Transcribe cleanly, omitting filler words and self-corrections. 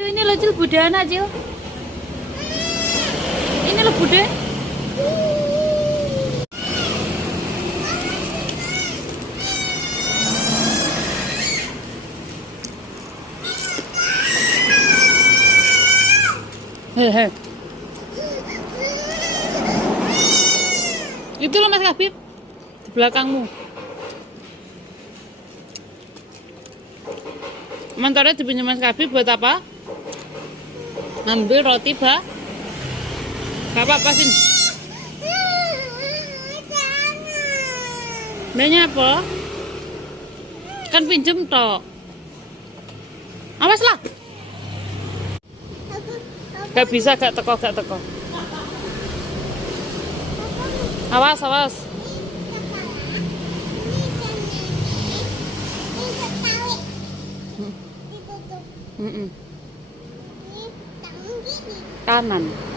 Ini loh Cil, budana Cil. Ini loh Bude. Hehe. Itu loh Mas Kabib di belakangmu. Mentornya dipinjam Mas Kabib buat apa? Ngambil roti, Ba. Bapak pasin. Banyak apa? Kan pinjem toh. Awas lah. Gak bisa, gak teko. Awas. Kanan.